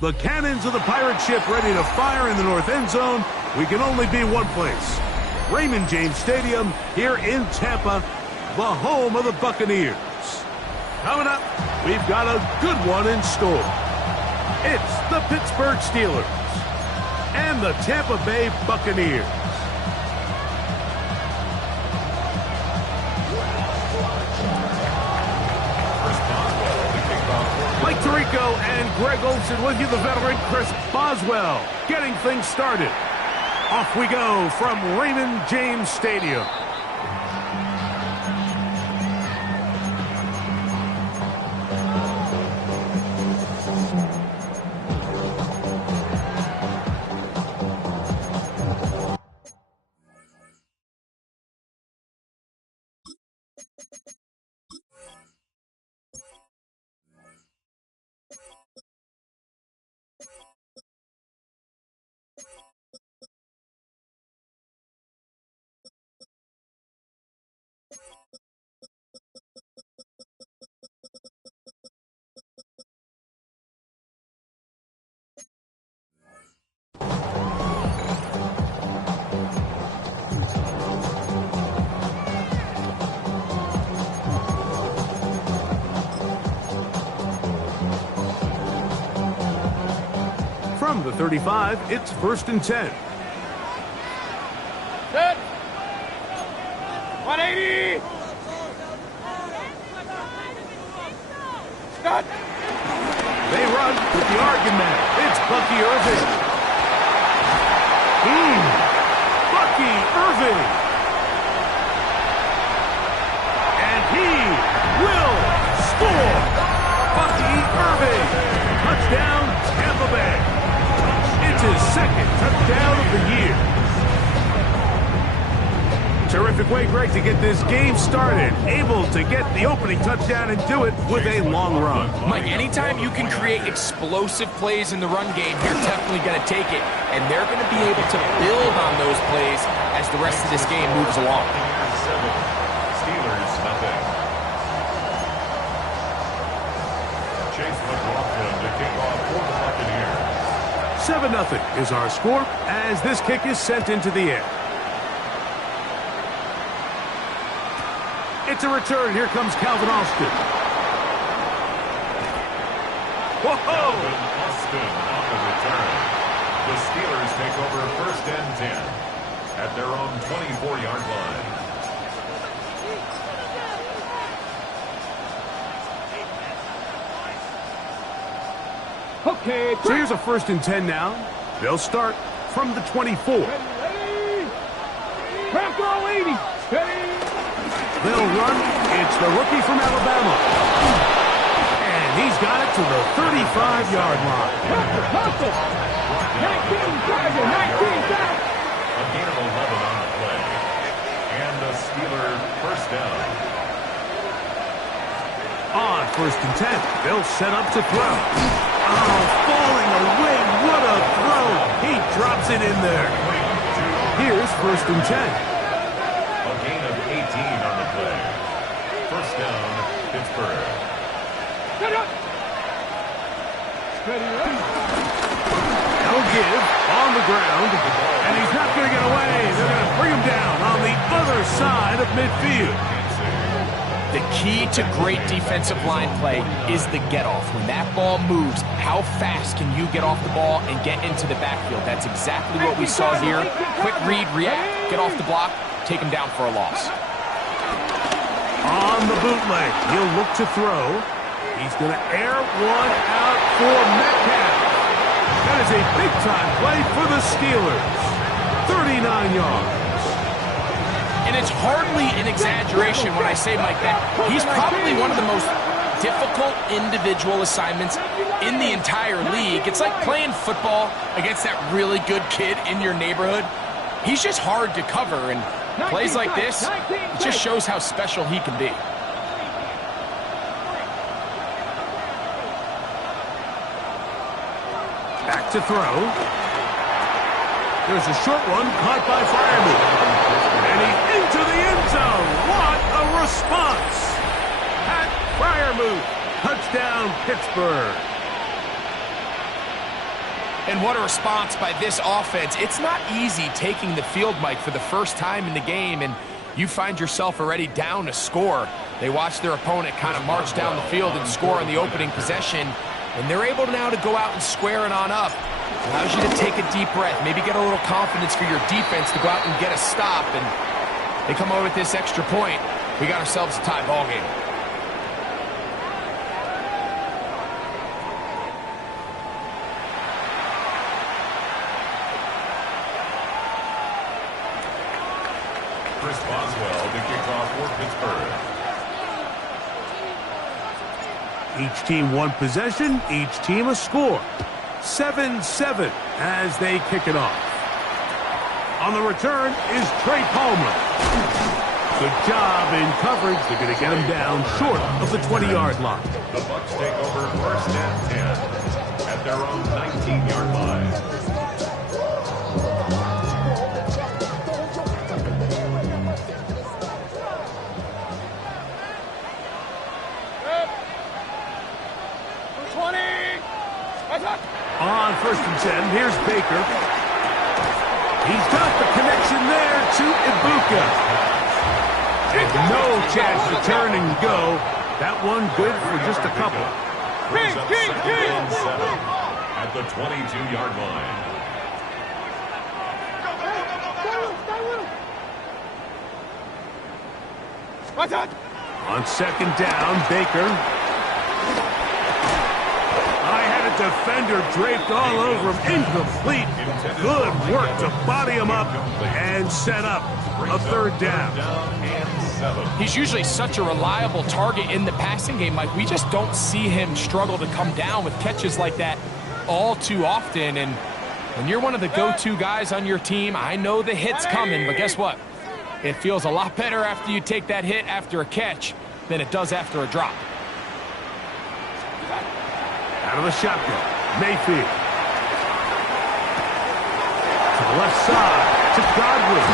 The cannons of the pirate ship ready to fire in the north end zone. We can only be one place. Raymond James Stadium here in Tampa, the home of the Buccaneers. Coming up, we've got a good one in store. It's the Pittsburgh Steelers and the Tampa Bay Buccaneers. Mike Tirico and Greg Olsen with you, the veteran Chris Boswell, getting things started. Off we go from Raymond James Stadium. From the 35, it's 1st and 10. Set. 180. Stop. They run with the argument. It's Bucky Irving. Bucky Irving. And he will score. Bucky Irving. Touchdown, Tampa Bay. It's his 2nd touchdown of the year. Terrific way, Greg, to get this game started. Able to get the opening touchdown and do it with a long run. Mike, anytime you can create explosive plays in the run game, you're definitely going to take it. And they're going to be able to build on those plays as the rest of this game moves along. Steelers, nothing. Chase McLaughlin to kick off for the Buccaneers. 7-0 is our score as this kick is sent into the air. It's a return. Here comes Calvin Austin. Whoa! Calvin Austin on the return. The Steelers take over 1st and 10 at their own 24-yard line. Okay, so here's a 1st and 10 now. They'll start from the 24. Crack roll 80. Steady. They'll run. It's the rookie from Alabama. And he's got it to the 35-yard line. 19 Tiger, 19 back. A gain of 11 on the play. And the Steeler 1st down. On 1st and 10, they'll set up to throw. Oh, falling away. What a throw. He drops it in there. Here's 1st and 10. A gain of 18 on the play. 1st down, Pittsburgh. They'll give on the ground, and he's not going to get away. They're going to bring him down on the other side of midfield. The key to great defensive line play is the get-off. When that ball moves, how fast can you get off the ball and get into the backfield? That's exactly what we saw here. Quick read, react, get off the block, take him down for a loss. On the bootleg, he'll look to throw. He's going to air one out for Metcalf. That is a big-time play for the Steelers. 39 yards. And it's hardly an exaggeration when I say, Mike, that he's probably one of the most difficult individual assignments in the entire league. It's like playing football against that really good kid in your neighborhood. He's just hard to cover, and plays like this, it just shows how special he can be. Back to throw. There's a short one caught by Freiermuth. And he's into the end zone. What a response. Pat Freiermuth. Touchdown, Pittsburgh. And what a response by this offense. It's not easy taking the field, Mike, for the first time in the game, and you find yourself already down a score. They watch their opponent kind of march down the field and score on the opening possession, and they're able now to go out and square it on up. Allows you to take a deep breath, maybe get a little confidence for your defense to go out and get a stop, and they come over with this extra point. We got ourselves a tie ball game. Chris Boswell to kick off for Pittsburgh. Each team one possession, each team a score. 7-7 as they kick it off. On the return is Trey Palmer. Good job in coverage. They're going to get him down short of the 20-yard line. The Bucs take over first and 10 at their own 19-yard line. On first and 10, here's Baker. He's got the connection there to Ibuka. And no chance to turn and go. That one good for just a couple. Brings up second and 7 at the 22-yard line. On second down, Baker. Defender draped all over him. Incomplete. Good work to body him up and set up a third down. He's usually such a reliable target in the passing game, Mike. We just don't see him struggle to come down with catches like that all too often. And when you're one of the go-to guys on your team, I know the hit's coming, but guess what? It feels a lot better after you take that hit after a catch than it does after a drop. Out of the shotgun, Mayfield. To the left side, to Godwin.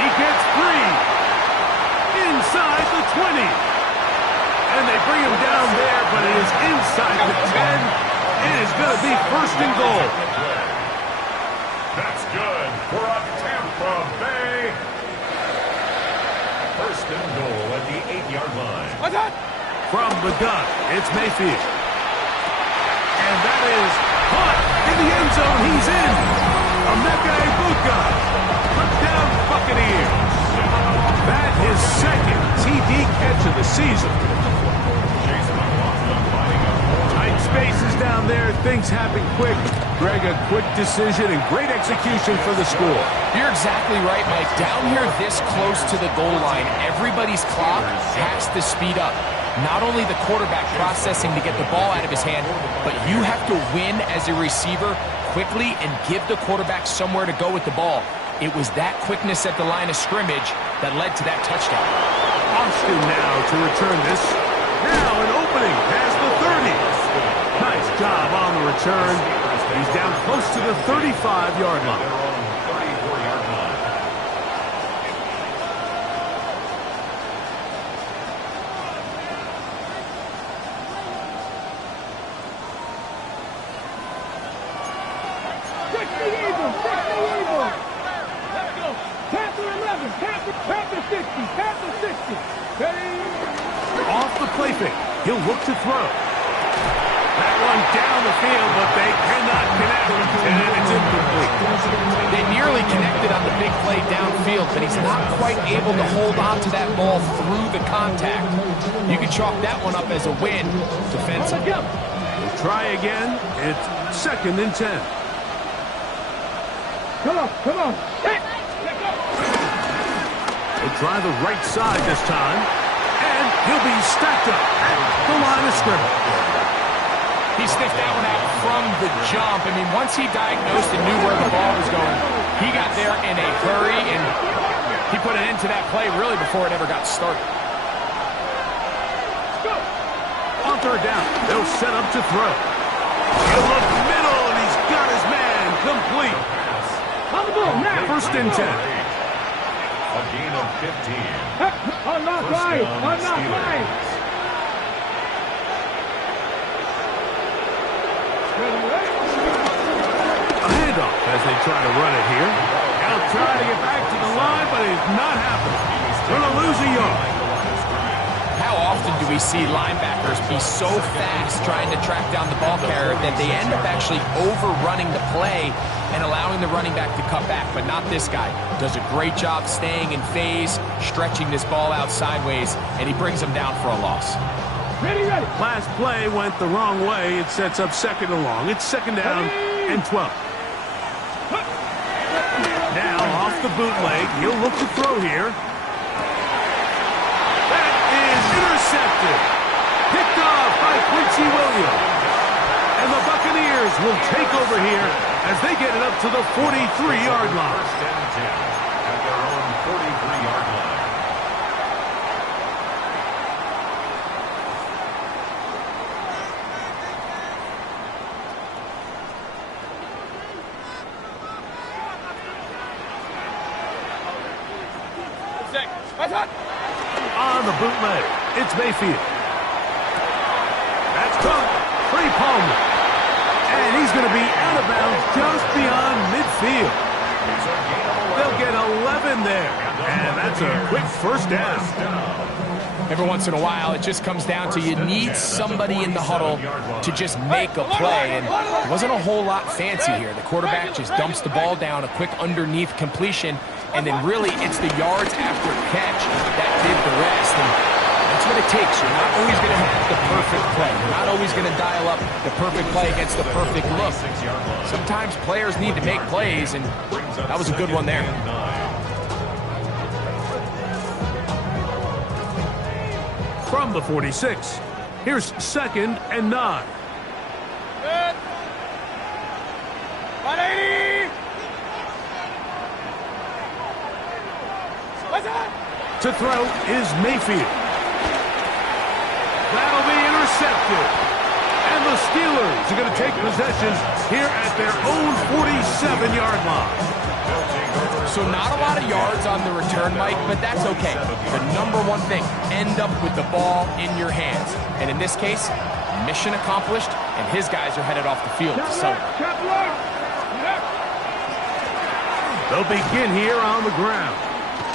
He gets free. Inside the 20. And they bring him down there, but it is inside the 10. It is going to be first and goal. That's good for a Tampa Bay. First and goal at the 8-yard line. From the gun, it's Mayfield. And that is caught in the end zone. He's in. Emeka Ibuka. Touchdown Buccaneers. That his second TD catch of the season. Tight spaces down there. Things happen quick. Greg, a quick decision and great execution for the score. You're exactly right, Mike. Down here this close to the goal line, everybody's clock has to speed up. Not only the quarterback processing to get the ball out of his hand, but you have to win as a receiver quickly and give the quarterback somewhere to go with the ball. It was that quickness at the line of scrimmage that led to that touchdown. Austin now to return this. Now an opening past the 30. Nice job on the return. He's down close to the 35-yard line. Off the play fake. He'll look to throw. That one down the field, but they cannot connect. And it's incomplete. They nearly connected on the big play downfield, but he's not quite able to hold on to that ball through the contact. You can chalk that one up as a win defensively. We'll try again. It's second and 10. Come on. He'll try the right side this time. And he'll be stacked up at the line of scrimmage. He sniffed that one out from the jump. I mean, once he diagnosed and knew where the ball was going, he got there in a hurry, and he put an end to that play really before it ever got started. On third down, they'll set up to throw. He'll look middle, and he's got his man complete. First and 10. A gain of 15. I'm not right. they try to run it here. He'll try to get back to the line, but it's not happening. Going to lose a yard. How often do we see linebackers be so fast trying to track down the ball carrier that they end up actually overrunning the play and allowing the running back to cut back, but not this guy. Does a great job staying in phase, stretching this ball out sideways, and he brings him down for a loss. Ready, ready. Last play went the wrong way. It sets up second and long. It's second down and 12. Now off the bootleg, he'll look to throw here. That is intercepted. Picked off by Quincy Williams. And the Buccaneers will take over here as they get it up to the 43-yard line. First and 10 at their own 43-yard line. On the bootleg, it's Mayfield. That's caught. Free Palmer. And he's going to be out of bounds just beyond midfield. They'll get 11 there. And that's a quick first down. Every once in a while, it just comes down to you need somebody in the huddle to just make a play. And it wasn't a whole lot fancy here. The quarterback just dumps the ball down, a quick underneath completion, and then really it's the yards after catch that did the rest. And that's what it takes. You're not always going to have the perfect play. You're not always going to dial up the perfect play against the perfect look. Sometimes players need to make plays, and that was a good one there. From the 46, here's second and 9. 180. To throw is Mayfield. That'll be intercepted. And the Steelers are going to take possession here at their own 47-yard line. So not a lot of yards on the return, Mike, but that's okay. The number one thing, end up with the ball in your hands. And in this case, mission accomplished, and his guys are headed off the field to celebrate. They'll begin here on the ground.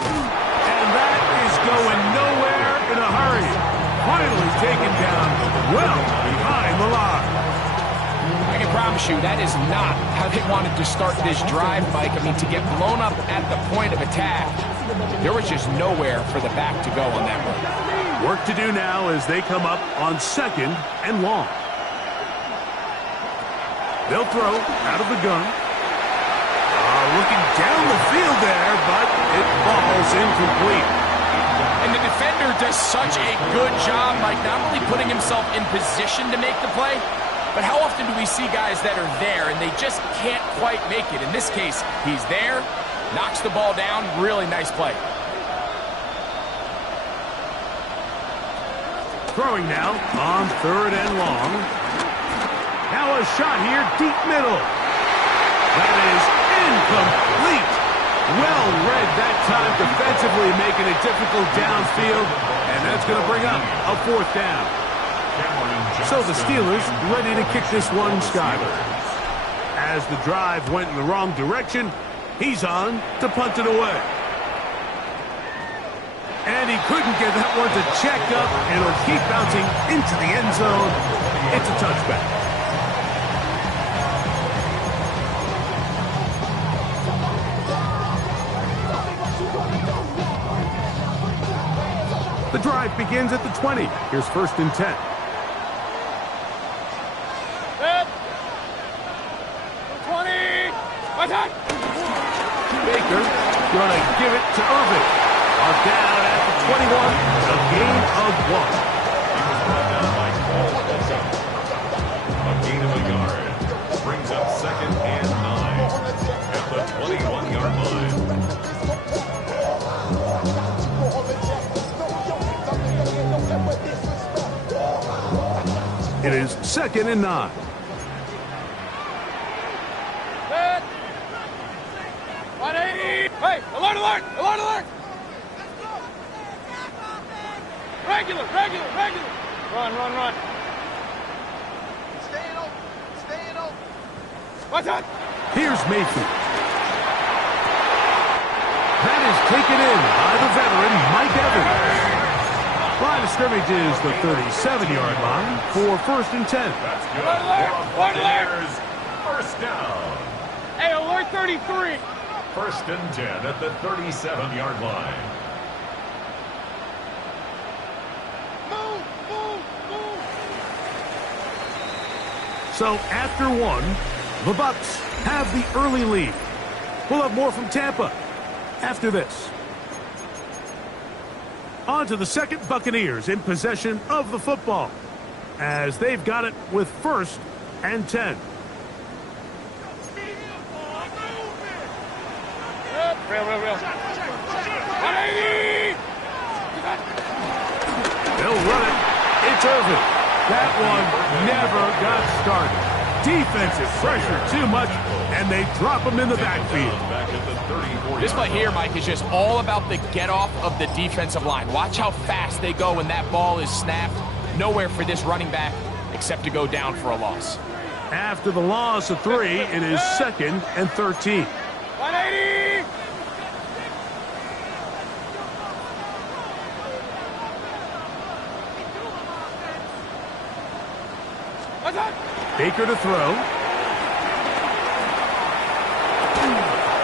And that is going nowhere in a hurry. Finally taken down well behind the line. I can promise you that is not how they wanted to start this drive, Mike. I mean, to get blown up at the point of attack, there was just nowhere for the back to go on that one. Work to do now as they come up on second and long. They'll throw out of the gun. Looking down the field there, but it falls incomplete. And the defender does such a good job, Mike, not only putting himself in position to make the play, but how often do we see guys that are there and they just can't quite make it? In this case, he's there, knocks the ball down, really nice play. Throwing now on third and long. Now a shot here, deep middle. That is incomplete. Well read that time defensively, making it difficult downfield, and that's going to bring up a fourth down. So the Steelers ready to kick this one skyward. As the drive went in the wrong direction, he's on to punt it away. And he couldn't get that one to check up. It'll keep bouncing into the end zone. It's a touchback. The drive begins at the 20. Here's first and 10. Baker gonna give it to Irving. Down at the 21, a gain of 1. A gain of a yard brings up second and 9 at the 21-yard line. It is second and 9. Hey, alert, alert, alert, alert! Regular. Run. Staying open. What's that? Here's Mayfield. That is taken in by the veteran, Mike Evans. Line of scrimmage is the 37-yard line for 1st and 10. That's good. For the Buccaneers, first down. Hey, alert 33. 1st and 10 at the 37-yard line. So after one, the Bucs have the early lead. We'll have more from Tampa after this. On to the second, Buccaneers in possession of the football as they've got it with 1st and 10. Real. 180. They'll run it. It's Irvin. That one never got started. Defensive pressure too much, and they drop him in the backfield. This play here, Mike, is just all about the get-off of the defensive line. Watch how fast they go when that ball is snapped. Nowhere for this running back except to go down for a loss. After the loss of 3, it is 2nd and 13. 180. What's up? Baker to throw.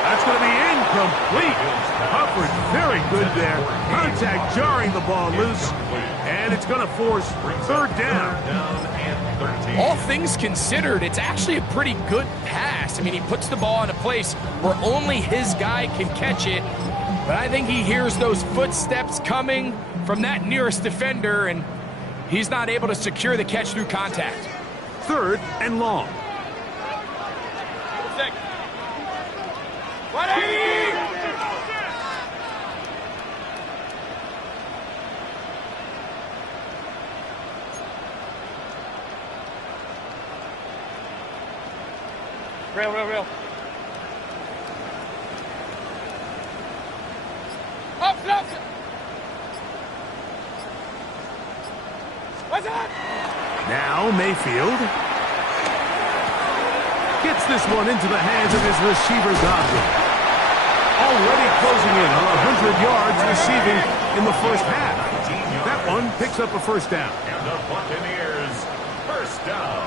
That's going to be incomplete. Coverage very good there. Contact jarring the ball loose. And it's going to force 3rd down. All things considered, it's actually a pretty good pass. I mean, he puts the ball in a place where only his guy can catch it. But I think he hears those footsteps coming from that nearest defender, and he's not able to secure the catch through contact. 3rd and long. 180. Real. Up. What's that? Now Mayfield gets this one into the hands of his receiver, Godwin. Already closing in on 100 yards receiving in the first half. That one picks up a 1st down. And the Buccaneers, 1st down.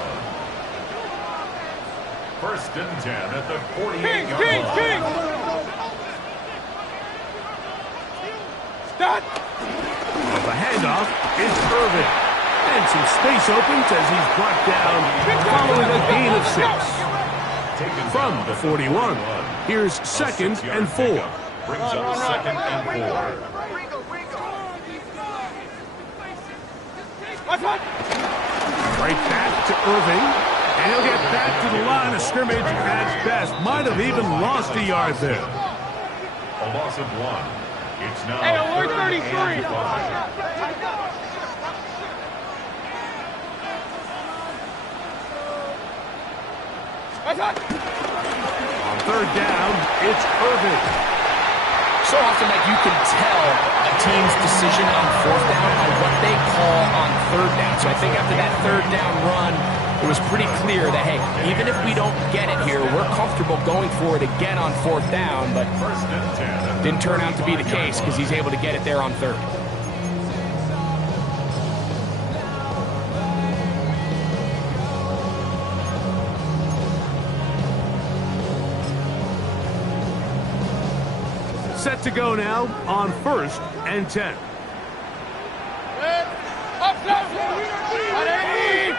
1st and 10 at the 48-yard line. Stop. The handoff is Irvin. And some space opens as he's brought down following a gain of 6. From the 41, here's 2nd and 4. Brings up 2nd and 4. Right back to Irving. And he'll get back to the line of scrimmage at best. Might have even lost a yard there. A loss of 1. It's now Hey, alert 3rd 33. and 5. What's that? On 3rd down, it's Irving. So often that you can tell a team's decision on 4th down on what they call on 3rd down. So I think after that 3rd down run, it was pretty clear that, hey, even if we don't get it here, we're comfortable going for it again on 4th down, but didn't turn out to be the case because he's able to get it there on 3rd. Set to go now on 1st and 10. Up. 180.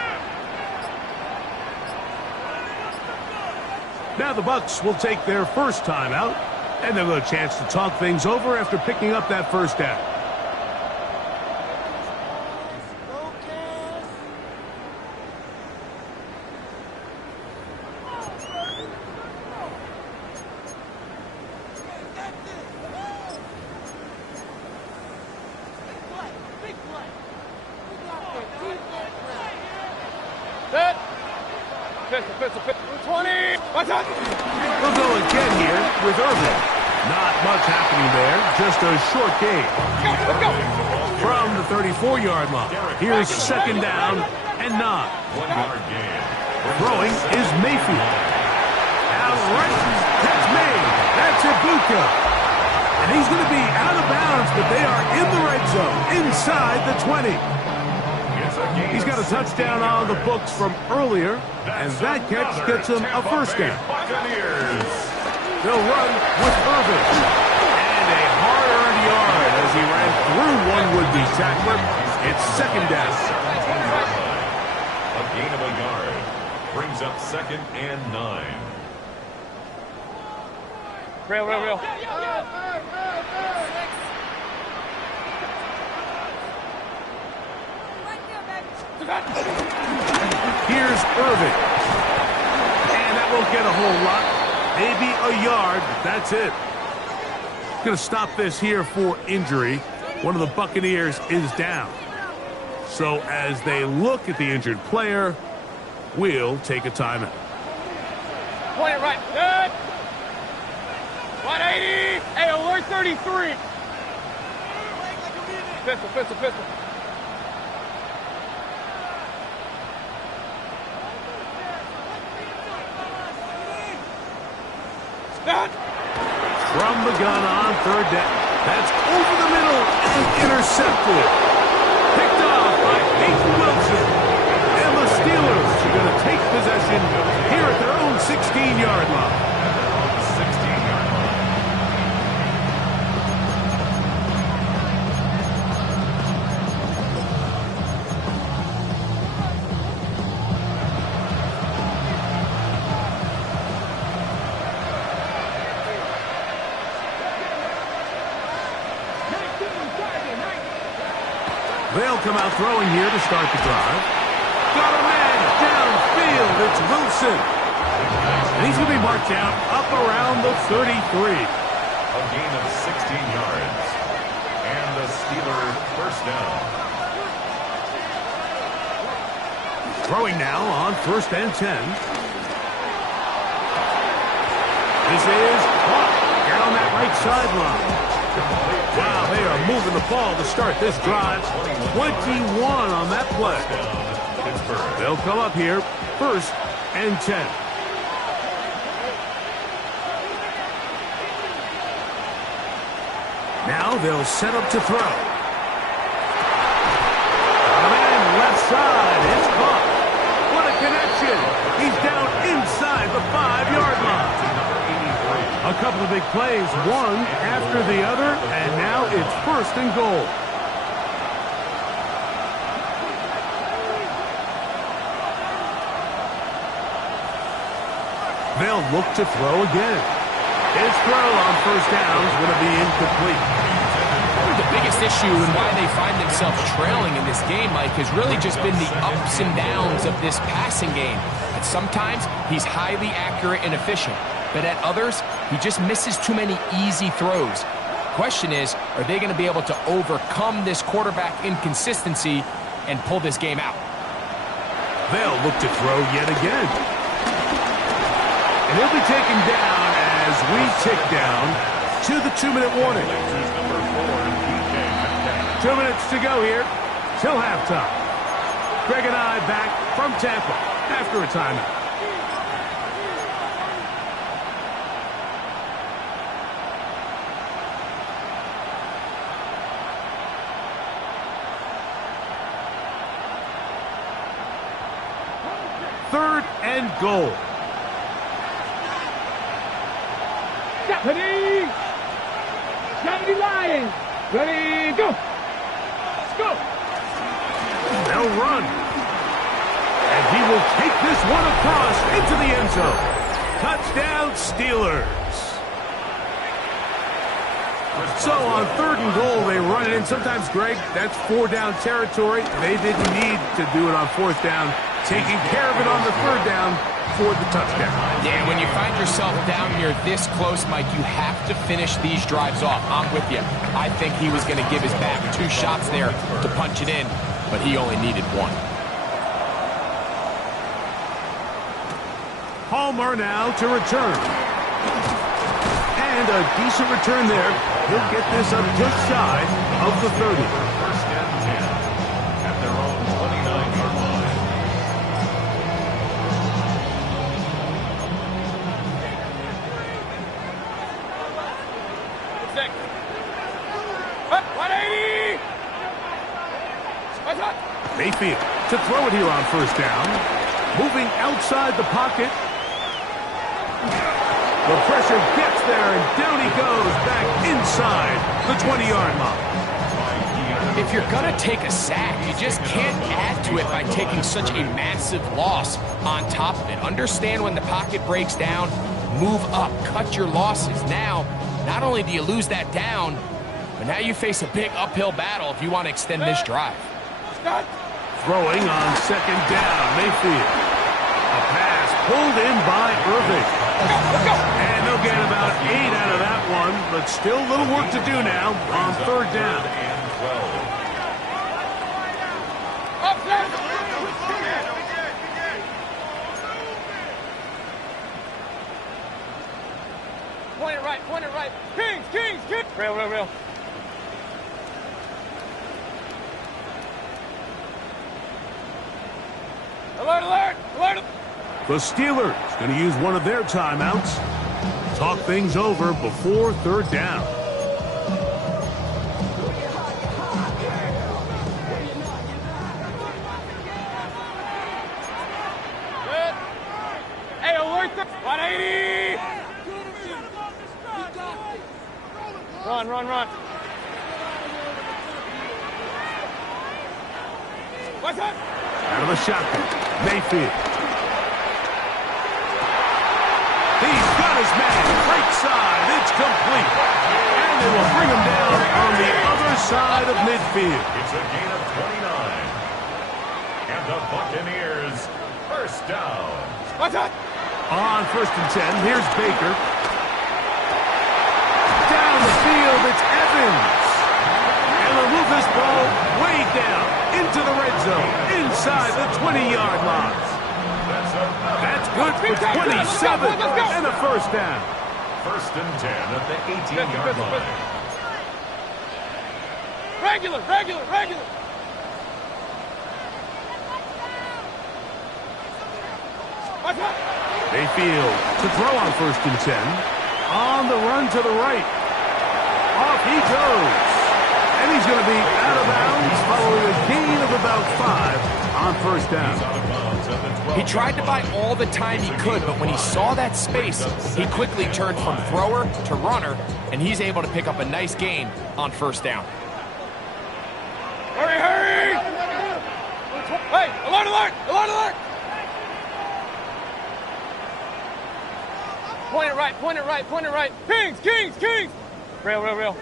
Now the Bucs will take their first time out, and they'll get a chance to talk things over after picking up that 1st down. Pistol. 20. What's up? We'll go again here with Irvin. Not much happening there, just a short gain. Let's go. From the 34-yard line, here's 2nd down and 9. 1-yard gain. Throwing is Mayfield. Out right, that's made. That's Ibuka. And he's going to be out of bounds, but they are in the red zone, inside the 20. He's got a touchdown on the books from earlier, and that catch gets him a first down. They'll run with Irvin. And a hard-earned yard as he ran through one would-be tackler. It's second down. A gain of a yard brings up 2nd and 9. Real. Here's Irvin. And that won't get a whole lot. Maybe a yard, but that's it. Going to stop this here for injury. One of the Buccaneers is down. So as they look at the injured player, we'll take a timeout. Point it right. Good. 180. Hey, alert 33. Pistol. From the gun on third down. That's over the middle and intercepted. Picked off by Peyton Wilson. And the Steelers are going to take possession here at their own 16-yard line. 16-yard line. They'll come out throwing here to start the drive. Got a man downfield. It's Wilson. And he's going to be marked down up around the 33. A gain of 16 yards. And the Steelers first down. Throwing now on 1st and 10. This is caught down that right sideline. Wow, they are moving the ball to start this drive. 21 on that play. They'll come up here, 1st and 10. Now they'll set up to throw. And left side, it's caught. What a connection. He's down inside the 5-yard line. A couple of big plays, one after the other, and now it's 1st and goal. They'll look to throw again. His throw on 1st down is going to be incomplete. The biggest issue and why they find themselves trailing in this game, Mike, has really just been the ups and downs of this passing game. And sometimes he's highly accurate and efficient, but at others, he just misses too many easy throws. Question is, are they going to be able to overcome this quarterback inconsistency and pull this game out? They'll look to throw yet again. And he'll be taken down as we tick down to the 2-minute warning. 2 minutes to go here till halftime. Greg and I back from Tampa after a timeout. Third and goal. Ready? Ready, Lions. Ready, go. Let's go. They'll run. And he will take this one across into the end zone. Touchdown, Steelers. So on 3rd and goal, they run it in. Sometimes, Greg, that's 4-down territory. They didn't need to do it on 4th down. Taking care of it on the 3rd down for the touchdown. Yeah, when you find yourself down here this close, Mike, you have to finish these drives off. I'm with you. I think he was going to give his back 2 shots there to punch it in, but he only needed 1. Palmer now to return. And a decent return there. He'll get this up just shy of the 30. 1st and 10 at their own 29-yard line. Mayfield to throw it here on first down. Moving outside the pocket. The pressure gets there, and down he goes back inside the 20-yard line. If you're going to take a sack, you just can't add to it by taking such a massive loss on top of it. Understand when the pocket breaks down, move up, cut your losses. Now, not only do you lose that down, but now you face a big uphill battle if you want to extend this drive. Throwing on second down, Mayfield. A pass pulled in by Irving. And they'll get about 8 out of that one, but still a little work to do now on third down. Point it right. Kings. Rail. Alert. The Steelers going to use one of their timeouts. Talk things over before third down. Good. Hey, alert. 180. Run. What's up? Out of the shotgun, Mayfield. He's got his man, right side, it's complete. And they will bring him down on the other side of midfield. It's a gain of 29. And the Buccaneers, first down. What's up? On first and 10, here's Baker. Down the field, it's Evans. And they'll move this ball way down into the red zone, inside the 20-yard line. That's good for 27 and a first down. First and 10 at the 18-yard line. Regular. What's up? Mayfield to throw on first and 10. On the run to the right. Off he goes. And he's going to be out of bounds following a gain of about 5 on first down. He tried to buy all the time he could, but when he saw that space, he quickly turned from thrower to runner, and he's able to pick up a nice gain on first down. Hurry! Hey, alert! Point it right. Kings! Rail.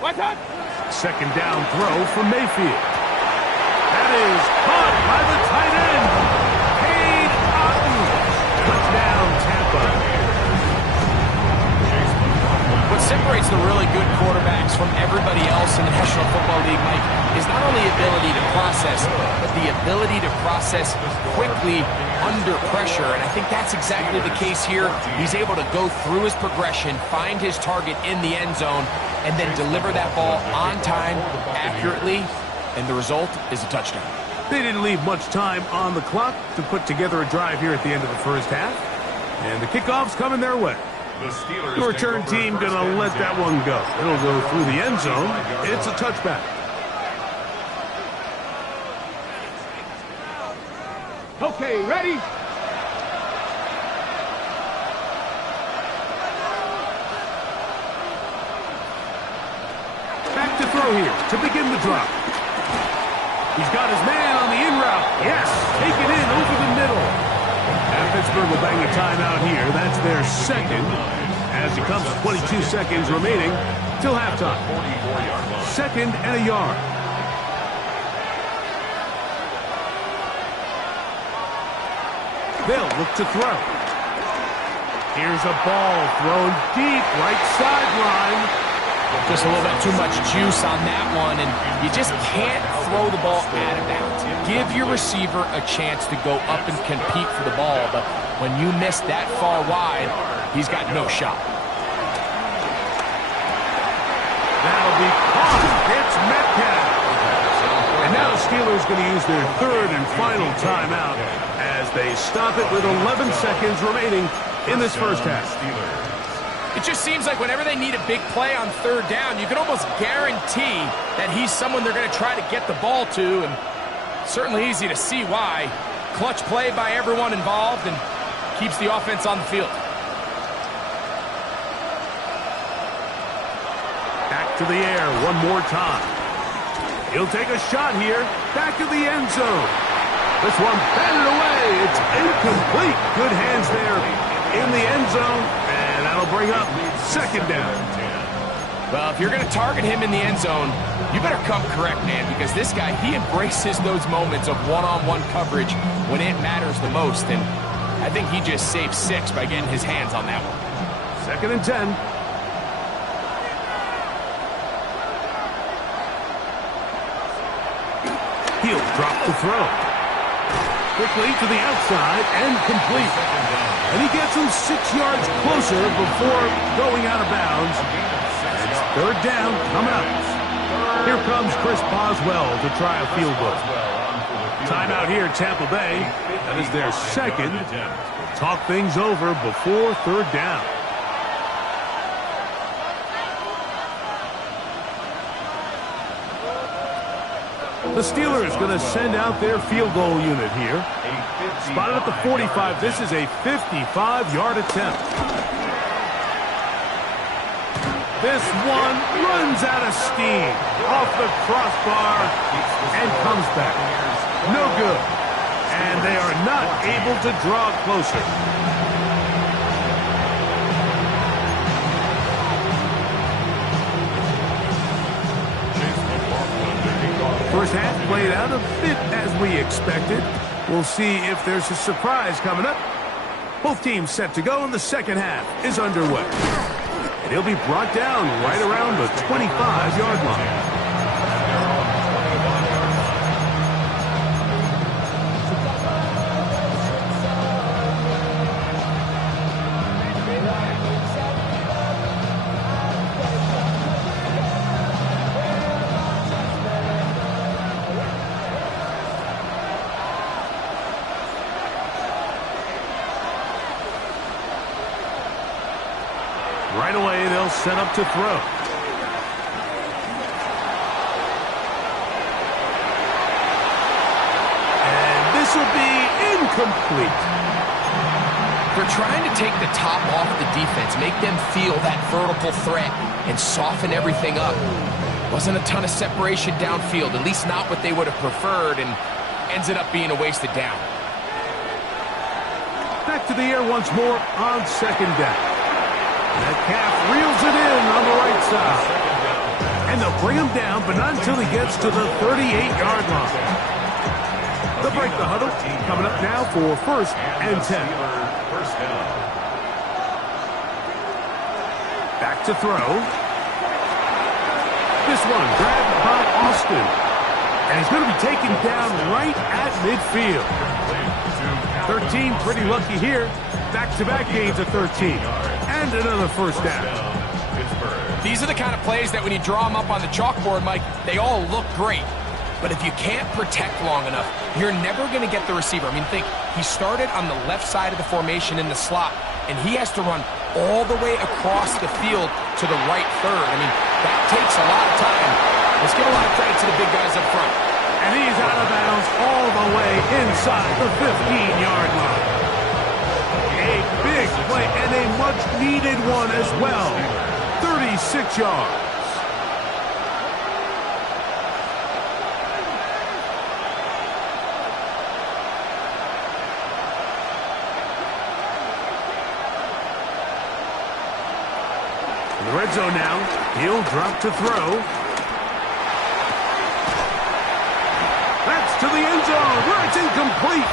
What's up? Second down throw from Mayfield. That is caught by the tight end. Cade Otton. Touchdown, Tampa. What separates the really good quarterbacks from everybody else in the National Football League, Mike, is not only ability to process, but the ability to process quickly under pressure. And I think that's exactly the case here. He's able to go through his progression, find his target in the end zone, and then deliver that ball on time, accurately, and the result is a touchdown. They didn't leave much time on the clock to put together a drive here at the end of the first half. And the kickoff's coming their way. The return team going to let that one go. It'll go through the end zone. It's a touchback. Okay, ready? Back to throw here to begin the drive. He's got his man on the in route. Yes, take it in over the middle. And Pittsburgh will bang a timeout here. That's their second as it comes to 22 seconds remaining till halftime. Second and a yard. They'll look to throw. Here's a ball thrown deep right sideline. Just a little bit too much juice on that one, and you just can't throw the ball out of bounds. Give your receiver a chance to go up and compete for the ball, but when you miss that far wide, he's got no shot. That'll be caught. It's Metcalf. And now the Steelers going to use their third and final timeout as they stop it with 11 seconds remaining in this first half. It just seems like whenever they need a big play on third down, you can almost guarantee that he's someone they're going to try to get the ball to, and certainly easy to see why. Clutch play by everyone involved and keeps the offense on the field. Back to the air one more time. He'll take a shot here. Back to the end zone. This one batted away. It's incomplete. Good hands there in the end zone. And that'll bring up second down. Well, if you're going to target him in the end zone, you better come correct, man, because this guy, he embraces those moments of one-on-one coverage when it matters the most. And I think he just saved 6 by getting his hands on that one. Second and 10. He'll drop the throw. Quickly to the outside and complete. And he gets him 6 yards closer before going out of bounds. It's third down coming up. Here comes Chris Boswell to try a field goal. Timeout here, Tampa Bay. That is their second. Talk things over before third down. The Steelers going to send out their field goal unit here. Spotted at the 45. This is a 55-yard attempt. This one runs out of steam off the crossbar and comes back. No good. And they are not able to draw closer. First half played out a bit as we expected. We'll see if there's a surprise coming up. Both teams set to go, and the second half is underway. And he'll be brought down right around the 25-yard line. Right away, they'll set up to throw. And this will be incomplete. They're trying to take the top off the defense, make them feel that vertical threat, and soften everything up. Wasn't a ton of separation downfield, at least not what they would have preferred, and ends it up being a wasted down. Back to the air once more on second down. That calf reels it in on the right side. And they'll bring him down, but not until he gets to the 38-yard line. They'll break the huddle. Coming up now for first and 10. Back to throw. This one grabbed by Austin. And he's going to be taken down right at midfield. 13, pretty lucky here. Back-to-back gains of 13. And another first down. These are the kind of plays that when you draw them up on the chalkboard, Mike, they all look great. But if you can't protect long enough, you're never going to get the receiver. I mean, think, he started on the left side of the formation in the slot, and he has to run all the way across the field to the right third. I mean, that takes a lot of time. Let's give a lot of credit to the big guys up front. And he's out of bounds all the way inside the 15-yard line. A big play and a much-needed one as well. 36 yards. In the red zone now, he'll drop to throw. That's to the end zone where it's incomplete.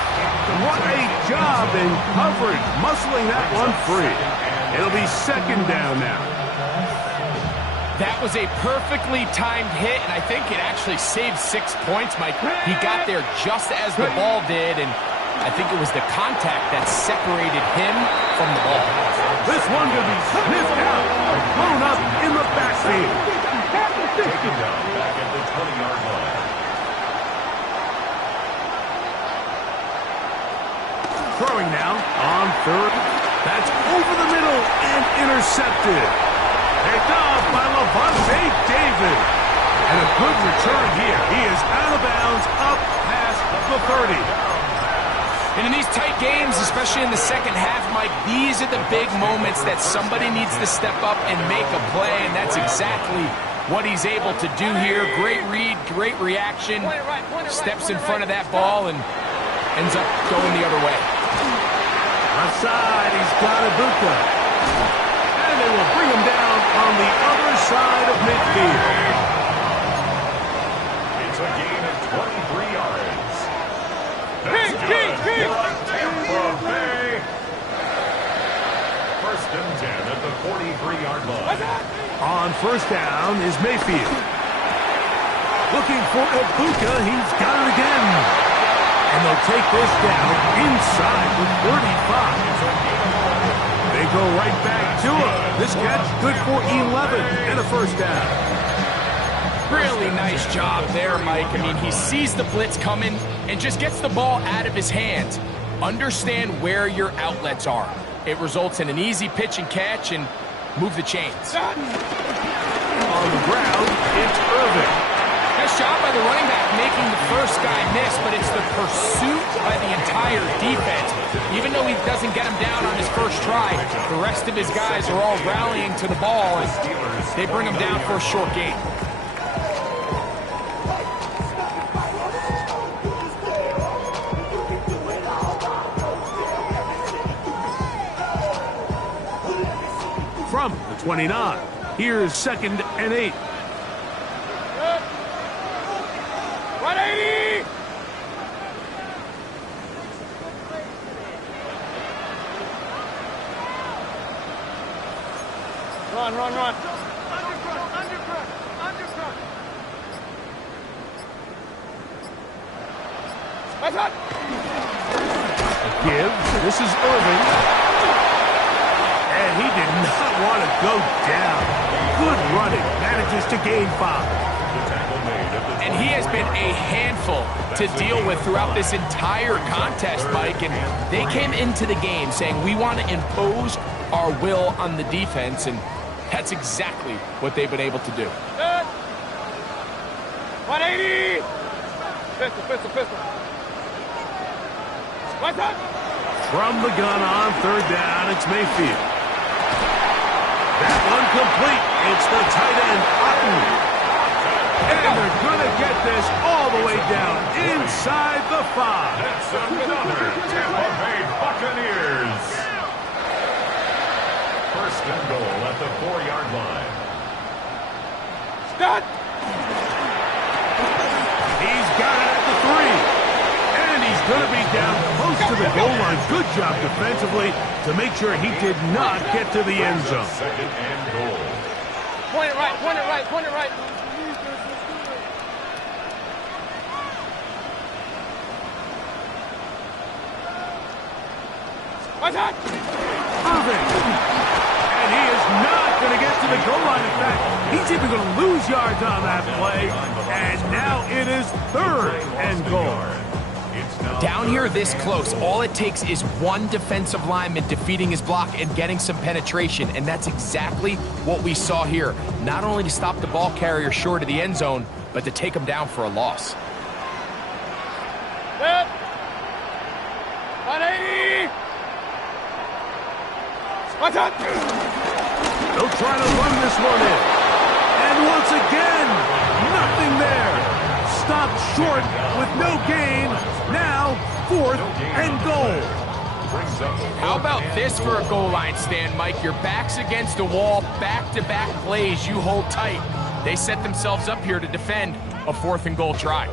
What a job in coverage, muscling that one free. It'll be second down now. That was a perfectly timed hit, and I think it actually saved 6 points, Mike. He got there just as the ball did, and I think it was the contact that separated him from the ball. This one could be sniffed out, blown up in the backfield. Taken down back at the 20-yard line. Throwing now on third. That's over the middle And intercepted. Picked up by Levante David. And a good return here. He is out of bounds up past the 30. And in these tight games, especially in the second half, Mike, these are the big moments that somebody needs to step up and make a play, and that's exactly what he's able to do here. Great read, great reaction, steps in front of that ball and ends up going the other way. Left side, he's got Ibuka. And they will bring him down on the other side of midfield. It's a gain of 23 yards. King! Tampa Bay. First and 10 at the 43-yard line. On first down is Mayfield. Looking for Ibuka. He's got it again. And they'll take this down inside the 35. They go right back to him. This catch good for 11 and a first down. Really nice job there, Mike. I mean, he sees the blitz coming and just gets the ball out of his hands. Understand where your outlets are. It results in an easy pitch and catch and move the chains. On the ground, it's Irving. Nice job by the running back making the first guy miss, but it's the pursuit by the entire defense. Even though he doesn't get him down on his first try, the rest of his guys are all rallying to the ball, and they bring him down for a short gain. From the 29, here's 2nd and 8. 180! Run. Undercut. What's up? Gibbs, this is Irving. And he did not want to go down. Good running, manages to gain 5. And he has been a handful to deal with throughout this entire contest, Mike. And they came into the game saying, we want to impose our will on the defense, and that's exactly what they've been able to do. 180! Pistol. What's up? From the gun on third down, it's Mayfield. That one complete. It's the tight end, Otten. And they're going to get this all the way down inside the 5. That's another Tampa Bay Buccaneers. First and goal at the 4-yard line. Stop! He's got it at the 3. And he's going to be down close to the goal line. Good job defensively to make sure he did not get to the end zone. Second and goal. Point it right. What's up? Irving. And he is not going to get to the goal line. In fact, he's even going to lose yards on that play. And now it is 3rd and goal. Down here this close, all it takes is one defensive lineman defeating his block and getting some penetration, and that's exactly what we saw here. Not only to stop the ball carrier short of the end zone, but to take him down for a loss. 180! What's up? They'll try to run this one in. And once again, nothing there. Stopped short with no gain. Now, 4th and goal. How about this for a goal line stand, Mike? Your back's against the wall, back-to-back plays, you hold tight. They set themselves up here to defend a 4th and goal try.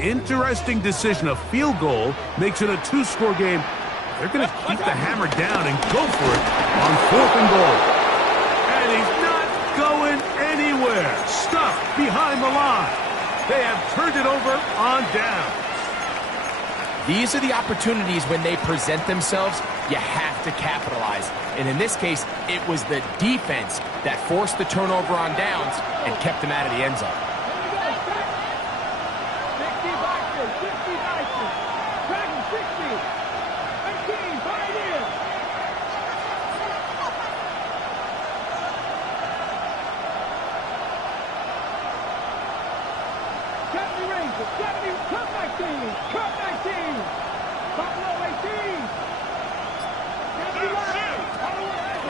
Interesting decision. A field goal makes it a 2-score game. They're going to keep the hammer down and go for it on 4th and goal. And he's not going anywhere. Stuffed behind the line. They have turned it over on downs. These are the opportunities when they present themselves, you have to capitalize. And in this case, it was the defense that forced the turnover on downs and kept them out of the end zone.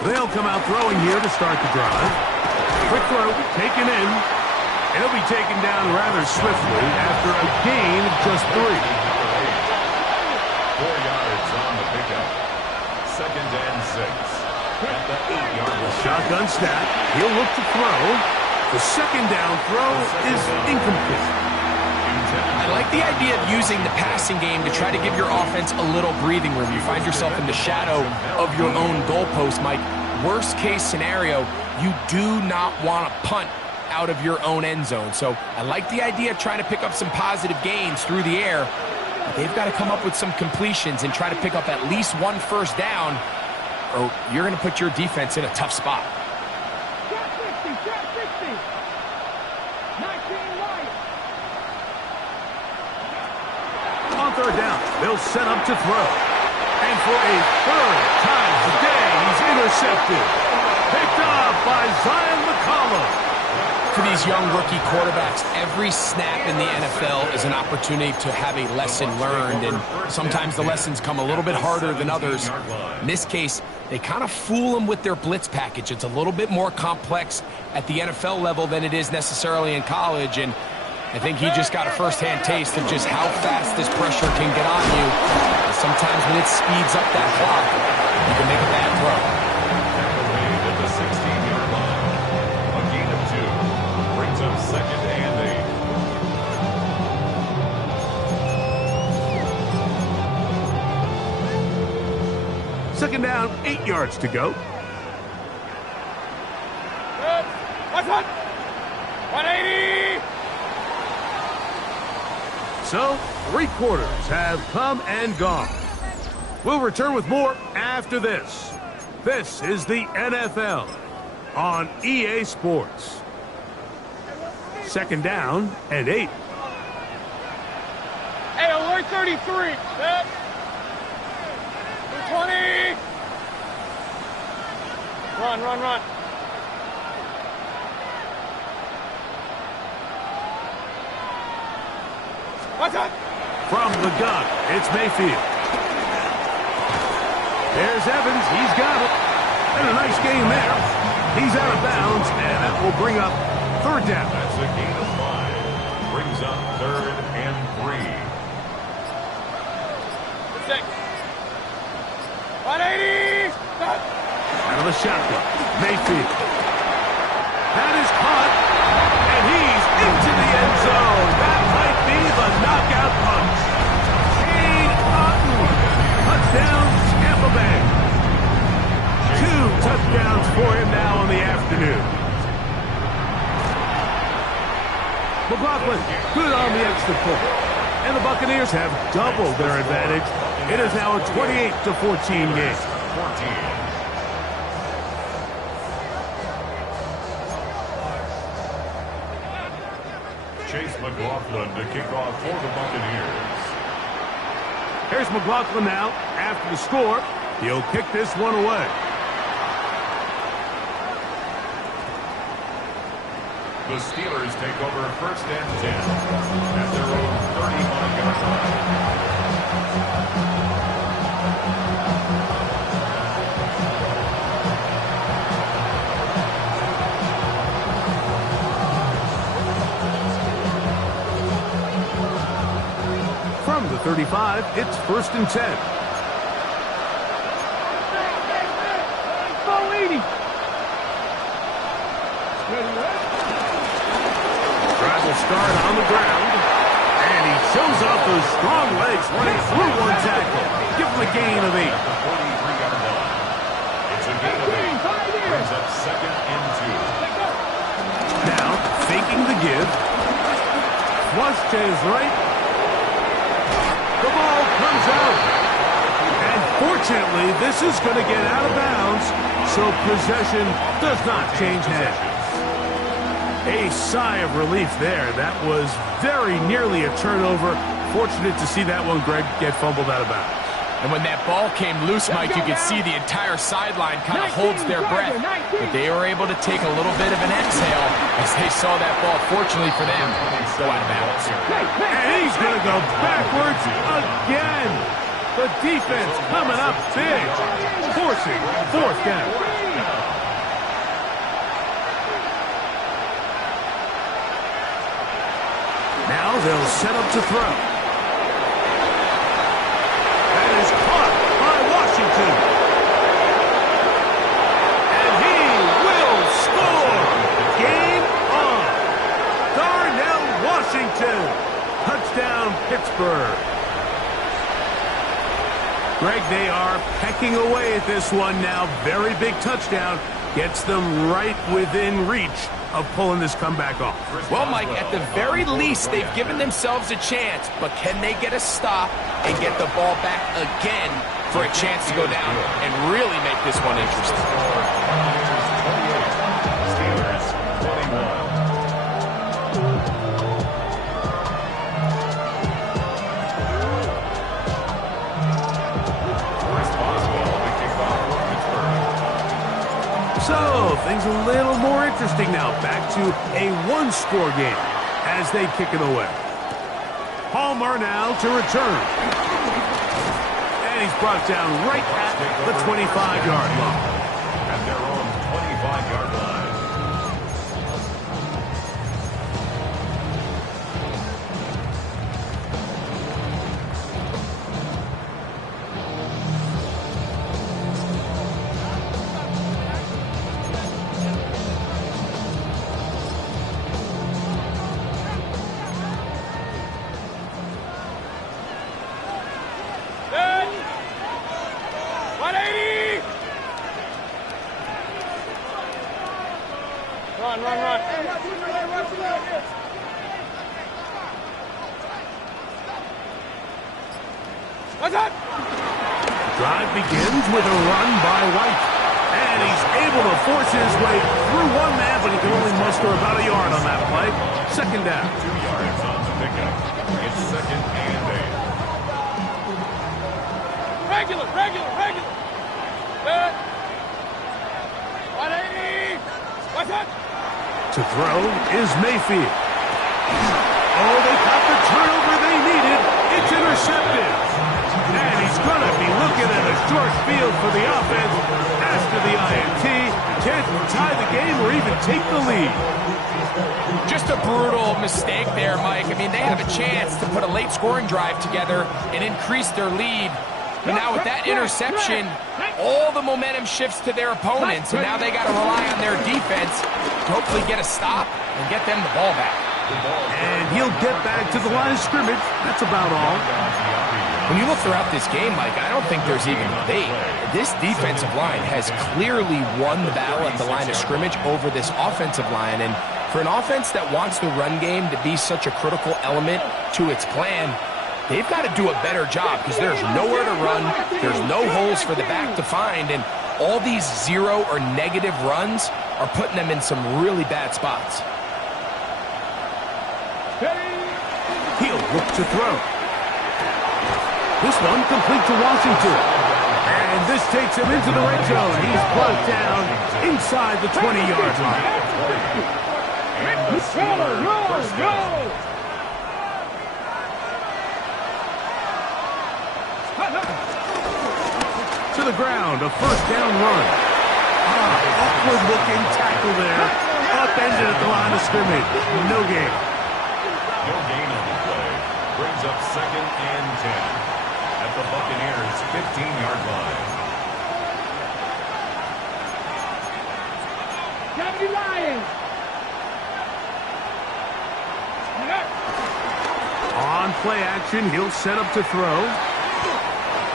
They'll come out throwing here to start the drive. Quick throw, taken in. And he'll be taken down rather swiftly after a gain of just 3. 4 yards on the pickup. 2nd and 6. At the 8-yard line. Shotgun snap. He'll look to throw. The second down throw is incomplete. I like the idea of using the passing game to try to give your offense a little breathing room. You find yourself in the shadow of your own goalpost, Mike. Worst case scenario, you do not want to punt out of your own end zone. So I like the idea of trying to pick up some positive gains through the air. They've got to come up with some completions and try to pick up at least 1 first down, or you're going to put your defense in a tough spot. On 3rd down, they'll set up to throw. And for a 3rd time today, he's intercepted. Picked up by Zion McCollum. For these young rookie quarterbacks, every snap in the NFL is an opportunity to have a lesson learned, and sometimes the lessons come a little bit harder than others. In this case, they kind of fool them with their blitz package. It's a little bit more complex at the NFL level than it is necessarily in college, and I think he just got a first-hand taste of just how fast this pressure can get on you. And sometimes when it speeds up that clock, you can make a bad throw. At the 16-yard line. A gain of 2. Brings up 2nd and 8. 2nd down, 8 yards to go. What's up? 180! So, 3 quarters have come and gone. We'll return with more after this. This is the NFL on EA Sports. 2nd down and 8. Hey, alert 33. Set. 20. Run. What's up? From the gun, it's Mayfield. There's Evans. He's got it. And a nice game there. He's out of bounds, and that will bring up 3rd down. That's a gain of 5. Brings up 3rd and 3. 6. 180. Out of the shotgun, Mayfield. That is caught, and he's into the end zone. That might be the knockout punch. Cade Otton. Touchdown, Tampa Bay. 2 touchdowns for him now on the afternoon. McLaughlin, good on the extra point. And the Buccaneers have doubled their advantage. It is now a 28-14 game. 14. Chase McLaughlin to kick off for the Buccaneers. Here's McLaughlin now. After the score, he'll kick this one away. The Steelers take over 1st and 10 at their own 35-yard line. From the 35, it's 1st and 10. Drive will start on the ground. And he shows off those strong legs running through one tackle. Give him a gain of 8. At the 43-yard line. It's a gain of 8. Brings up 2nd and 2. Now, faking the give. Flush to his right. The ball comes out. And fortunately, this is going to get out of bounds, so possession does not change hands. A sigh of relief there. That was very nearly a turnover. Fortunate to see that one, Greg, get fumbled out of bounds. And when that ball came loose, Mike, you could see the entire sideline kind of holds their breath. But they were able to take a little bit of an exhale as they saw that ball, fortunately for them, go out of bounds. And he's going to go backwards again. The defense coming up big, forcing fourth down. Now they'll set up to throw. That is caught by Washington. And he will score. Game on. Darnell Washington. Touchdown, Pittsburgh. Greg, they are pecking away at this one now. Very big touchdown. Gets them right within reach of pulling this comeback off. Well, Mike, at the very least, they've given themselves a chance, but can they get a stop and get the ball back again for a chance to go down and really make this one interesting? Steelers 21. So, things a little more interesting now. Back to a one-score game as they kick it away. Palmer now to return. And he's brought down right at the 25-yard line. At their own 25-yard line. Set. 180. Run, run, run. What's that? Drive begins with a run by White. And he's able to force his way through one man, but he can only muster about a yard on that play. Second down. 2 yards on the pickup. It's second and 8. Regular. Set. 180. What's that? To throw is Mayfield. Oh, they got the turnover they needed. It's intercepted. And he's going to be looking at a short field for the offense after the INT. Chance to tie the game or even take the lead. Just a brutal mistake there, Mike. I mean, they have a chance to put a late scoring drive together and increase their lead. But now with that interception, all the momentum shifts to their opponents, and now they got to rely on their defense to hopefully get a stop and get them the ball back. And he'll get back to the line of scrimmage. That's about all. When you look throughout this game, Mike, I don't think there's even a debate. This defensive line has clearly won the battle at the line of scrimmage over this offensive line. And for an offense that wants the run game to be such a critical element to its plan, they've got to do a better job because there's nowhere to run. There's no holes for the back to find. And all these zero or negative runs are putting them in some really bad spots. He'll look to throw. This one complete to Washington. And this takes him into the red zone. He's brought down inside the 20-yard line. And the Steelers first down. To the ground, a first down run. Awkward looking tackle there. Upended at the line of scrimmage. No gain. No gain on the play. Brings up second and 10. At the Buccaneers' 15-yard line. On play action, he'll set up to throw.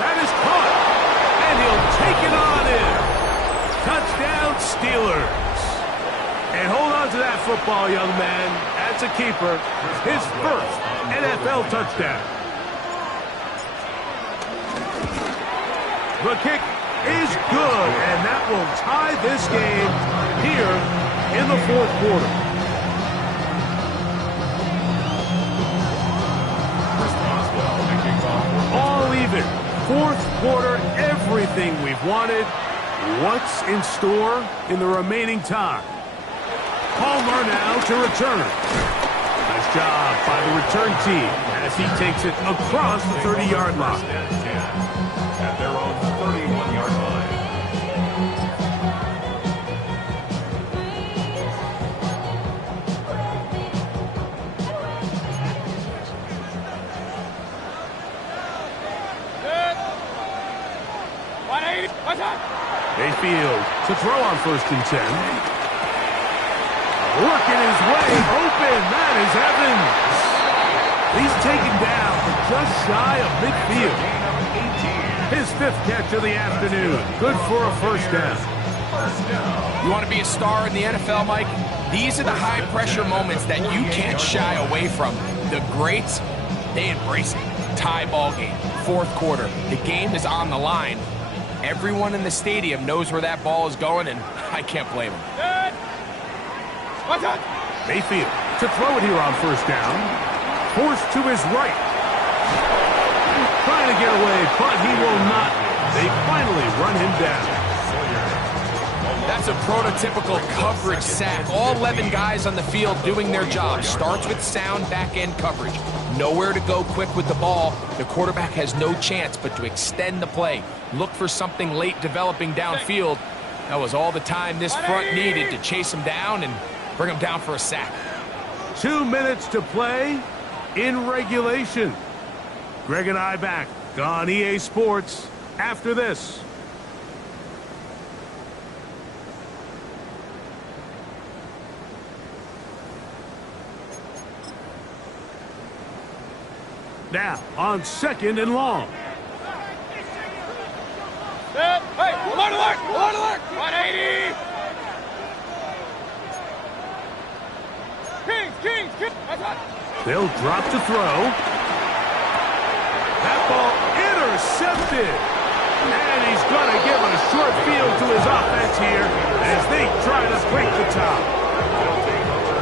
That is caught. And he'll take it on in. Touchdown, Steelers. And hold on to that football, young man. That's a keeper. His first NFL touchdown. The kick is good, and that will tie this game here in the fourth quarter. All even. Fourth quarter, everything we've wanted. What's in store in the remaining time? Palmer now to return. Nice job by the return team as he takes it across the 30-yard line. At their own 31-yard line. Mayfield to throw on 1st and 10. Working his way open. That is Evans. He's taken down just shy of midfield. His 5th catch of the afternoon. Good for a 1st down. You want to be a star in the NFL, Mike? These are the high-pressure moments that you can't shy away from. The greats, they embrace it. Tie ball game, 4th quarter. The game is on the line. Everyone in the stadium knows where that ball is going, and I can't blame them. Mayfield to throw it here on 1st down. Forced to his right. Trying to get away, but he will not. They finally run him down. That's a prototypical coverage sack. All 11 guys on the field doing their job. Starts with sound back-end coverage. Nowhere to go quick with the ball. The quarterback has no chance but to extend the play. Look for something late developing downfield. That was all the time this front needed to chase him down and bring him down for a sack. 2 minutes to play in regulation. Greg and I back on EA Sports after this. Now on 2nd and long. Hey, alert, alert, alert, alert, 180. Kings. They'll drop to throw. That ball intercepted. And he's going to give a short field to his offense here as they try to break the top.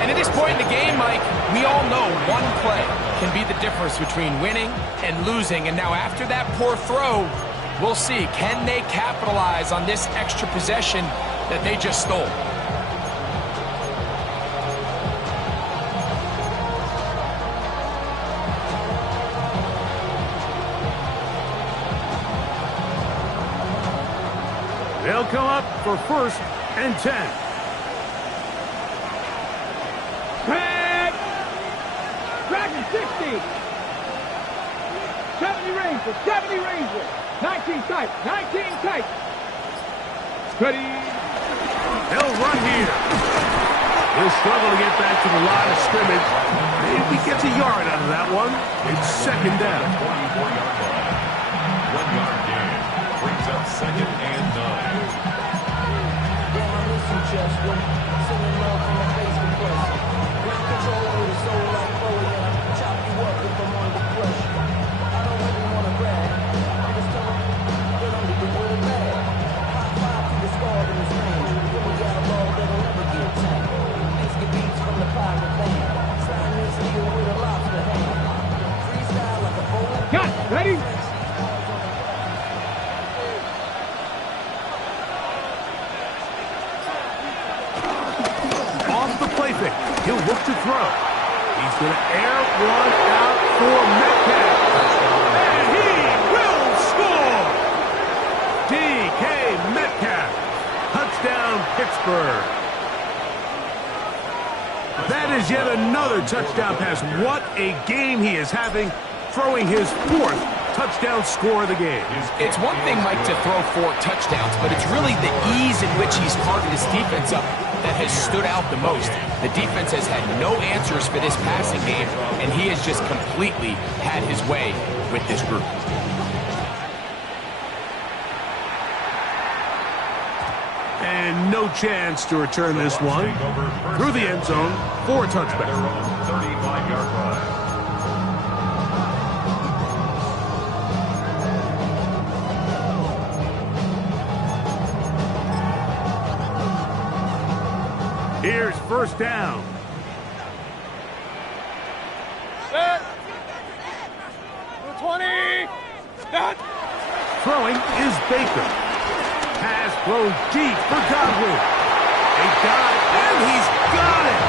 And at this point in the game, Mike, we all know one play can be the difference between winning and losing. And now after that poor throw, we'll see. Can they capitalize on this extra possession that they just stole? They'll come up for 1st and 10. Dragon 60. 70 Ranger. 19 tight. Steady. They'll run here. He'll struggle to get back to the line of scrimmage. Maybe gets a yard out of that one. It's 2nd down. 44-yard line. 1-yard gain. Brings up 2nd and 9. Ready? Off the play fake. He'll look to throw. He's going to air one out for Metcalf. And he will score! DK Metcalf. Touchdown, Pittsburgh. That is yet another touchdown pass. What a game he is having, throwing his 4th touchdown score of the game. It's one thing, Mike, to throw 4 touchdowns, but it's really the ease in which he's carved this defense up that has stood out the most. The defense has had no answers for this passing game, and he has just completely had his way with this group. And no chance to return this one. Through the end zone for a touchback. 35-yard line. Here's 1st down. Set. 20. Set. Throwing is Baker. Pass thrown deep for Godwin. They got it, and he's got it.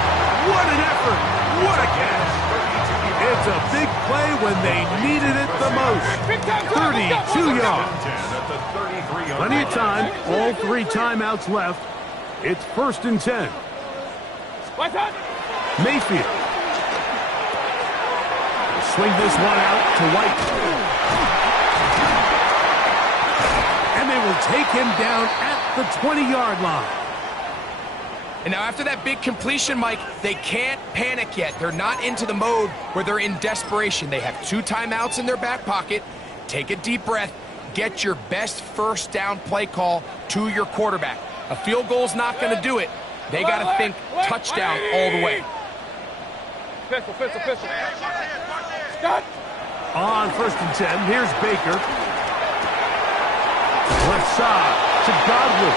What an effort. What a catch. It's a big play when they needed it the most. 32 yards. Plenty of time. All 3 timeouts left. It's 1st and 10. Mayfield. Swing this one out to White. And they will take him down at the 20-yard line. And now after that big completion, Mike, they can't panic yet. They're not into the mode where they're in desperation. They have 2 timeouts in their back pocket. Take a deep breath. Get your best first down play call to your quarterback. A field goal's not going to do it. They got to think touchdown all the way. Pistol. Stop. On 1st and 10, here's Baker. Left side to Godwin.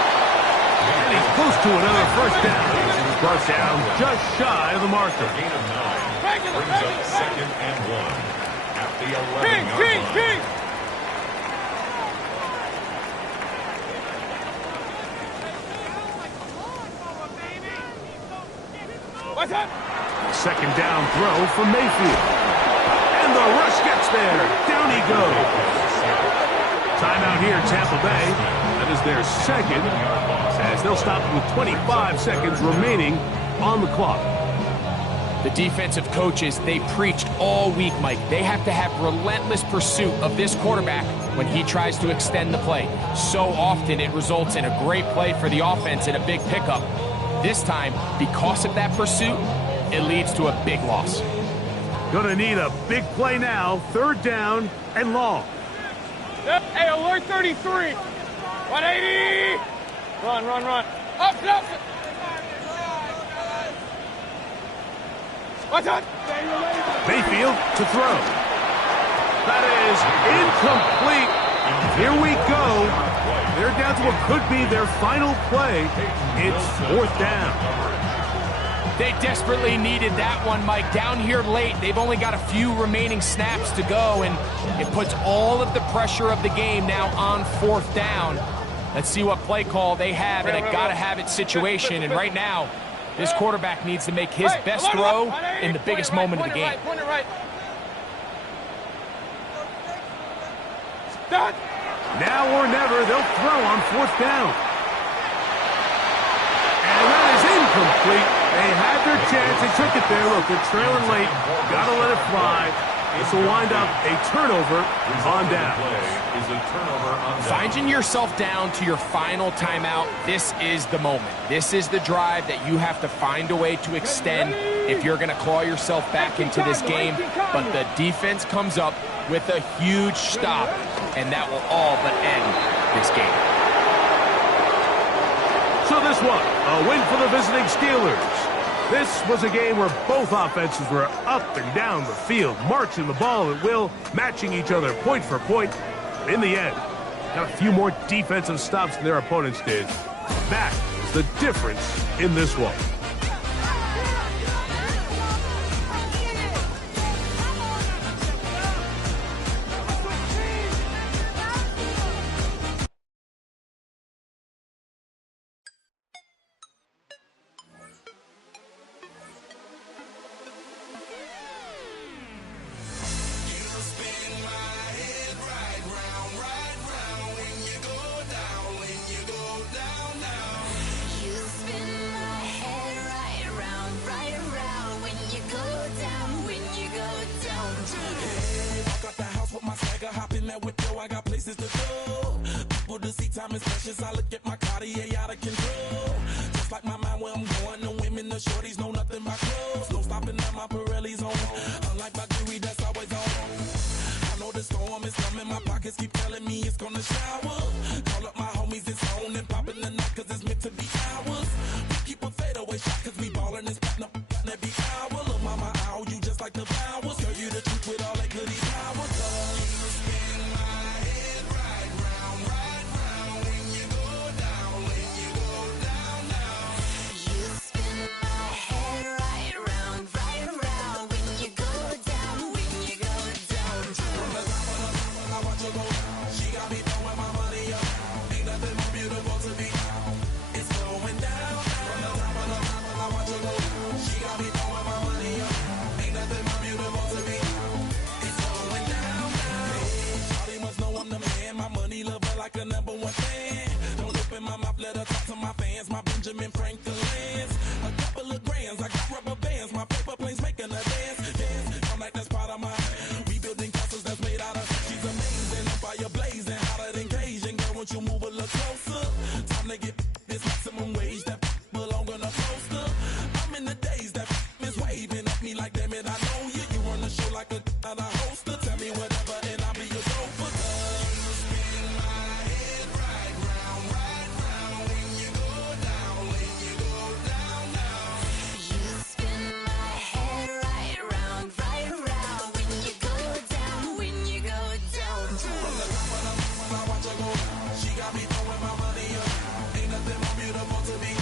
And he's close to another first down. Brought down just shy of the marker. Gain of 9 brings up 2nd and 1 at the 11-yard line. What's up? Second down throw from Mayfield. And the rush gets there. Down he goes. Timeout here, Tampa Bay. That is their 2nd, as they'll stop it with 25 seconds remaining on the clock. The defensive coaches, they preached all week, Mike. They have to have relentless pursuit of this quarterback when he tries to extend the play. So often it results in a great play for the offense and a big pickup. This time, because of that pursuit, it leads to a big loss. Gonna need a big play now. 3rd down and long. Hey, alert 33. 180. Run. Up. What's up? Mayfield to throw. That is incomplete. Here we go. They're down to what could be their final play. It's 4th down. They desperately needed that one, Mike. Down here late, they've only got a few remaining snaps to go, and it puts all of the pressure of the game now on 4th down. Let's see what play call they have in a gotta-have-it situation, and right now, this quarterback needs to make his best throw in the biggest moment of the game. Point it right. Stop. Now or never, they'll throw on 4th down. And that is incomplete. They had their chance. They took it there. Look, they're trailing late. Got to let it fly. This will wind up a turnover on down. Finding yourself down to your final timeout, this is the moment. This is the drive that you have to find a way to extend if you're going to claw yourself back into this game. But the defense comes up with a huge stop, and that will all but end this game. So this one, a win for the visiting Steelers. This was a game where both offenses were up and down the field, marching the ball at will, matching each other point for point. In the end, got a few more defensive stops than their opponents did. That is the difference in this one. She got me throwing my money up. Ain't nothing more beautiful to me. It's going down now. Hey, shawty must know I'm the man. My money lover like a #1 fan. Don't open my mouth, let her talk to my fans. My Benjamin Franklin's. A couple of grands, I got rubber bands. My paper planes making a dance. Dance, I'm like that's part of my. We building castles that's made out of. She's amazing, I'm fire blazing, hotter than Cajun. Girl, won't you move a little closer? Time to get this maximum wage that belong on a poster. I'm in the days that is waving at me like, damn it, I know you. You run the show like a hoster. Tell me whatever and I'll be your gopher. You spin my head right round when you go down, when you go down, down. You spin my head right round when you go down, when you go down. From the top of the moon, I watch her go. She got me throwing my money up. Ain't nothing more beautiful to me.